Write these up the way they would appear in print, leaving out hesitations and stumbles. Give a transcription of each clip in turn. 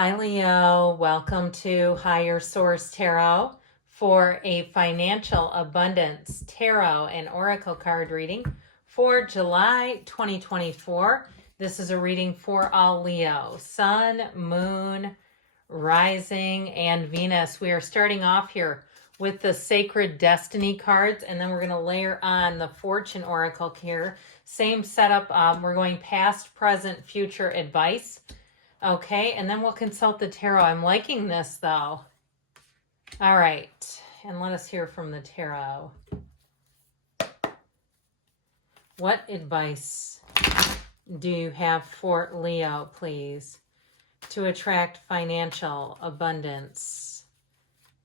Hi, Leo. Welcome to Higher Source Tarot for a financial abundance tarot and oracle card reading for July 2024. This is a reading for all Leo, Sun, Moon, Rising, and Venus. We are starting off here with the Sacred Destiny cards, and then we're going to layer on the Fortune Oracle here. Same setup. We're going past, present, future advice. Okay, and then we'll consult the tarot. I'm liking this though. All right, and let us hear from the tarot. What advice do you have for Leo, please, to attract financial abundance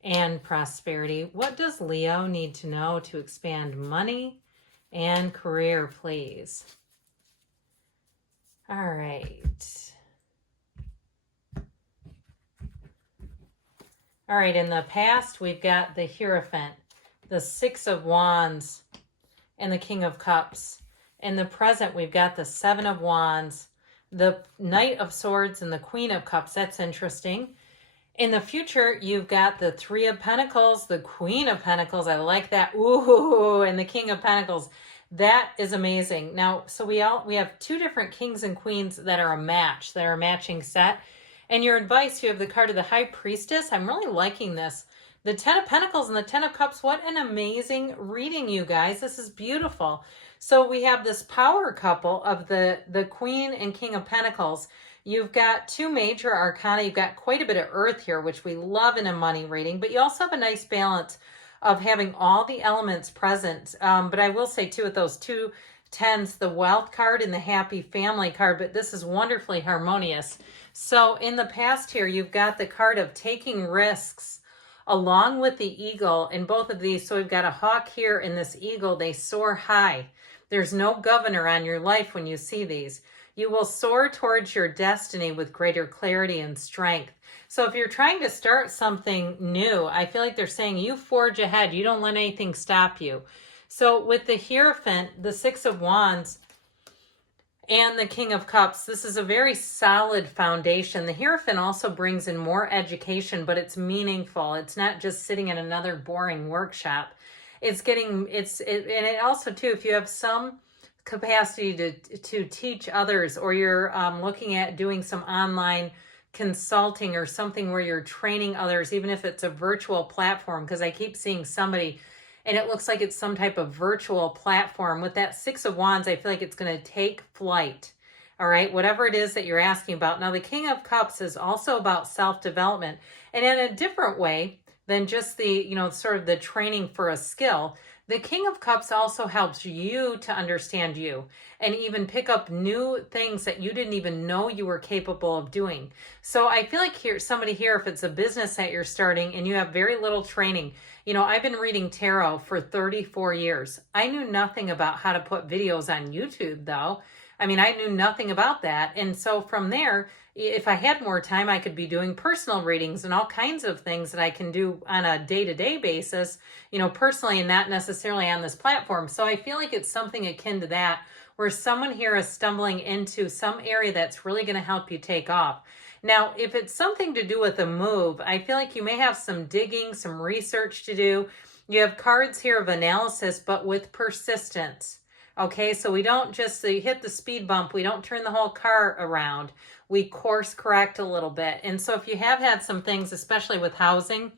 and prosperity? What does Leo need to know to expand money and career, please? All right. All right, in the past, we've got the Hierophant, the Six of Wands, and the King of Cups. In the present, we've got the Seven of Wands, the Knight of Swords, and the Queen of Cups. That's interesting. In the future, you've got the Three of Pentacles, the Queen of Pentacles. I like that. Ooh, and the King of Pentacles. That is amazing. Now, so we have two different kings and queens that are a match, that are a matching set. And your advice, you have the card of the High Priestess. I'm really liking this. The Ten of Pentacles and the Ten of Cups. What an amazing reading, you guys. This is beautiful. So we have this power couple of the Queen and King of Pentacles. You've got two major arcana. You've got quite a bit of earth here, which we love in a money reading. But you also have a nice balance of having all the elements present. But I will say, too, with those two tens, the Wealth card and the Happy Family card. But this is wonderfully harmonious. So in the past here, you've got the card of taking risks along with the eagle in both of these. So we've got a hawk here and this eagle. They soar high. There's no governor on your life when you see these. You will soar towards your destiny with greater clarity and strength. So if you're trying to start something new, I feel like they're saying you forge ahead. You don't let anything stop you. So with the Hierophant, the Six of Wands, and the King of Cups, this is a very solid foundation. The Hierophant also brings in more education, but it's meaningful. It's not just sitting in another boring workshop. And it also too, if you have some capacity to teach others, or you're looking at doing some online consulting or something where you're training others, even if it's a virtual platform, because I keep seeing somebody and it looks like it's some type of virtual platform. With that Six of Wands, I feel like it's going to take flight. All right, whatever it is that you're asking about. Now, the King of Cups is also about self-development, and in a different way than just the, sort of the training for a skill. The King of Cups also helps you to understand you and even pick up new things that you didn't even know you were capable of doing. So I feel like somebody here, if it's a business that you're starting and you have very little training, I've been reading tarot for 34 years. I knew nothing about how to put videos on YouTube, though. I mean, I knew nothing about that. And so from there, if I had more time, I could be doing personal readings and all kinds of things that I can do on a day-to-day basis, personally, and not necessarily on this platform. So I feel like it's something akin to that, where someone here is stumbling into some area that's really going to help you take off. Now, if it's something to do with a move, I feel like you may have some digging, some research to do. You have cards here of analysis, but with persistence. Okay, so we don't just hit the speed bump. We don't turn the whole car around. We course correct a little bit. And so if you have had some things, especially with housing,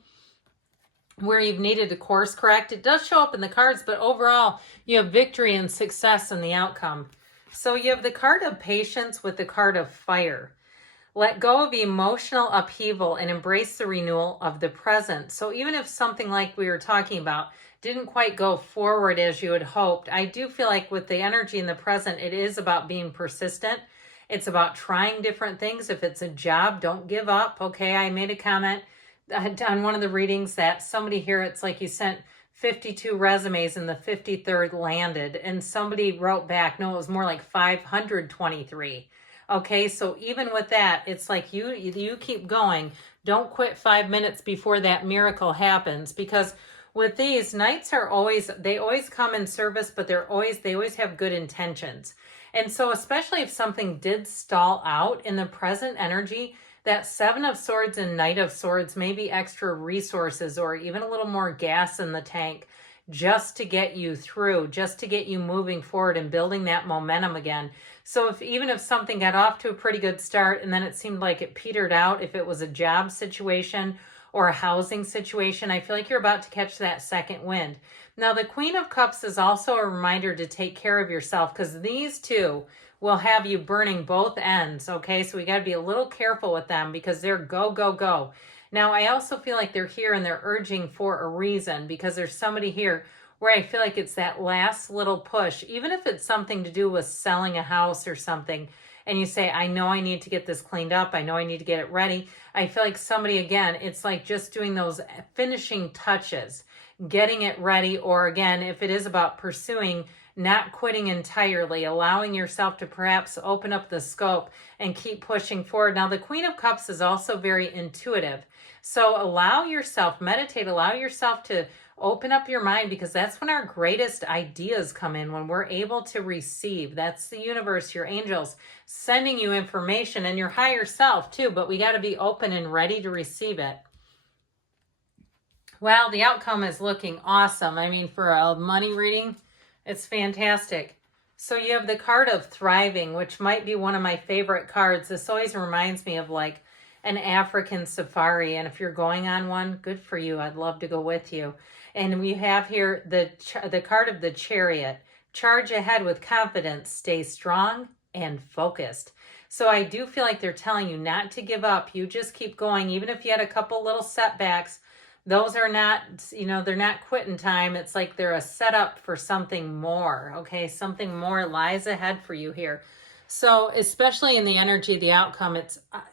where you've needed to course correct, it does show up in the cards, but overall, you have victory and success in the outcome. So you have the card of patience with the card of fire. Let go of emotional upheaval and embrace the renewal of the present. So even if something like we were talking about didn't quite go forward as you had hoped, I do feel like with the energy in the present, it is about being persistent. It's about trying different things. If it's a job, don't give up. Okay, I made a comment on one of the readings that somebody here, it's like you sent 52 resumes and the 53rd landed. And somebody wrote back, no, it was more like 523. Okay, so even with that, it's like you keep going. Don't quit 5 minutes before that miracle happens, because with these, knights are always come in service, but they always have good intentions. And so especially if something did stall out in the present energy, That Seven of Swords and Knight of Swords, maybe extra resources or even a little more gas in the tank just to get you through, just to get you moving forward and building that momentum again. So even if something got off to a pretty good start and then it seemed like it petered out, if it was a job situation or a housing situation, I feel like you're about to catch that second wind. Now, the Queen of Cups is also a reminder to take care of yourself, because these two will have you burning both ends, okay? So we got to be a little careful with them because they're go, go, go. Now, I also feel like they're here and they're urging for a reason, because there's somebody here where I feel like it's that last little push, even if it's something to do with selling a house or something, and you say, I know I need to get this cleaned up. I know I need to get it ready. I feel like somebody, again, it's like just doing those finishing touches, getting it ready, or again, if it is about pursuing, not quitting entirely, allowing yourself to perhaps open up the scope and keep pushing forward. Now, the Queen of Cups is also very intuitive. So allow yourself, meditate, allow yourself to open up your mind, because that's when our greatest ideas come in, when we're able to receive. That's the universe, your angels, sending you information, and your higher self too, but we got to be open and ready to receive it. Well, the outcome is looking awesome. I mean, for a money reading, it's fantastic. So you have the card of thriving, which might be one of my favorite cards. This always reminds me of like an African safari. And if you're going on one, good for you. I'd love to go with you. And we have here the card of the Chariot. Charge ahead with confidence. Stay strong and focused. So I do feel like they're telling you not to give up. You just keep going. Even if you had a couple little setbacks, those are not, they're not quitting time. It's like they're a setup for something more, okay? Something more lies ahead for you here. So especially in the energy, the outcome,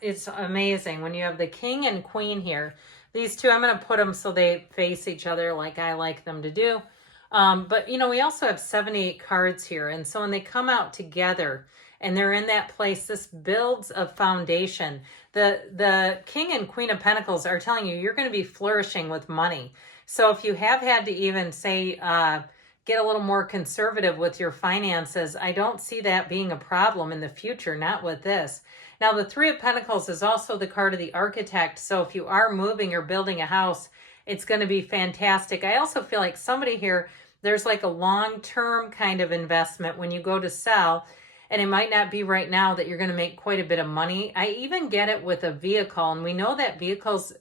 it's amazing. When you have the King and Queen here, these two, I'm going to put them so they face each other like I like them to do. But, we also have 78 cards here. And so when they come out together and they're in that place, this builds a foundation. The King and Queen of Pentacles are telling you you're going to be flourishing with money. So if you have had to even say, get a little more conservative with your finances, I don't see that being a problem in the future, not with this. Now, the Three of Pentacles is also the card of the Architect. So if you are moving or building a house, it's going to be fantastic. I also feel like somebody here, there's like a long-term kind of investment when you go to sell, and it might not be right now that you're going to make quite a bit of money. I even get it with a vehicle, and we know that vehicles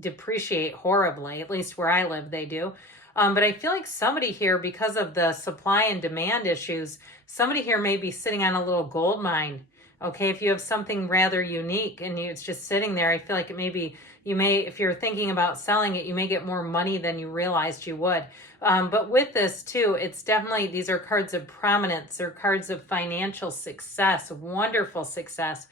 depreciate horribly, at least where I live, they do. But I feel like somebody here, because of the supply and demand issues, somebody here may be sitting on a little gold mine. Okay, if you have something rather unique and it's just sitting there, I feel like it may be, if you're thinking about selling it, you may get more money than you realized you would. But with this too, it's definitely, these are cards of prominence. They're cards of financial success, wonderful success.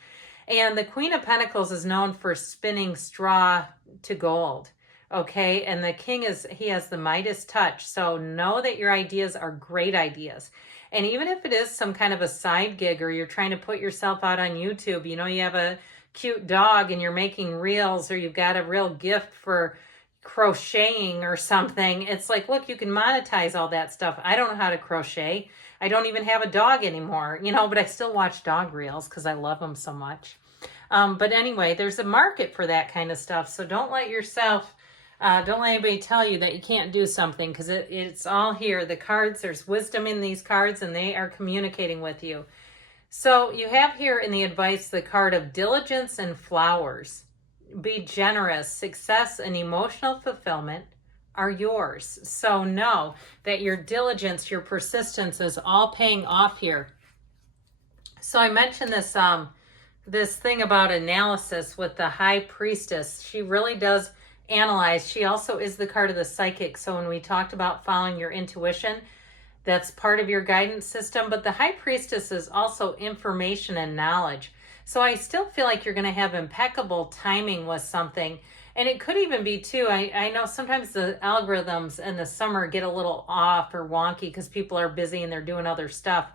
And the Queen of Pentacles is known for spinning straw to gold. Okay, and the King he has the Midas touch. So know that your ideas are great ideas. And even if it is some kind of a side gig, or you're trying to put yourself out on YouTube, you have a cute dog and you're making reels, or you've got a real gift for crocheting or something, it's like, look, you can monetize all that stuff. I don't know how to crochet. I don't even have a dog anymore, but I still watch dog reels because I love them so much. But anyway, there's a market for that kind of stuff. So don't let anybody tell you that you can't do something, because it's all here. The cards, there's wisdom in these cards, and they are communicating with you. So you have here in the advice the card of diligence and flowers. Be generous. Success and emotional fulfillment are yours. So know that your diligence, your persistence is all paying off here. So I mentioned this thing about analysis with the High Priestess. She really does analyze. She also is the card of the psychic. So when we talked about following your intuition, that's part of your guidance system. But the High Priestess is also information and knowledge. So I still feel like you're going to have impeccable timing with something. And it could even be too, I know sometimes the algorithms in the summer get a little off or wonky because people are busy and they're doing other stuff.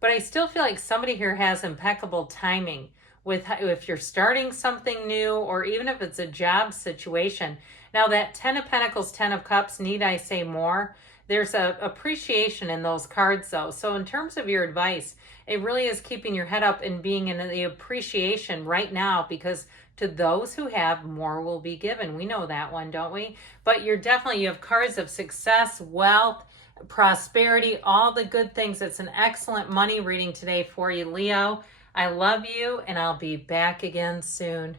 But I still feel like somebody here has impeccable timing with if you're starting something new, or even if it's a job situation. Now that 10 of Pentacles, 10 of Cups, need I say more? There's a appreciation in those cards though. So in terms of your advice, it really is keeping your head up and being in the appreciation right now, because to those who have, more will be given. We know that one, don't we? But you have cards of success, wealth, prosperity, all the good things. It's an excellent money reading today for you, Leo. I love you, and I'll be back again soon.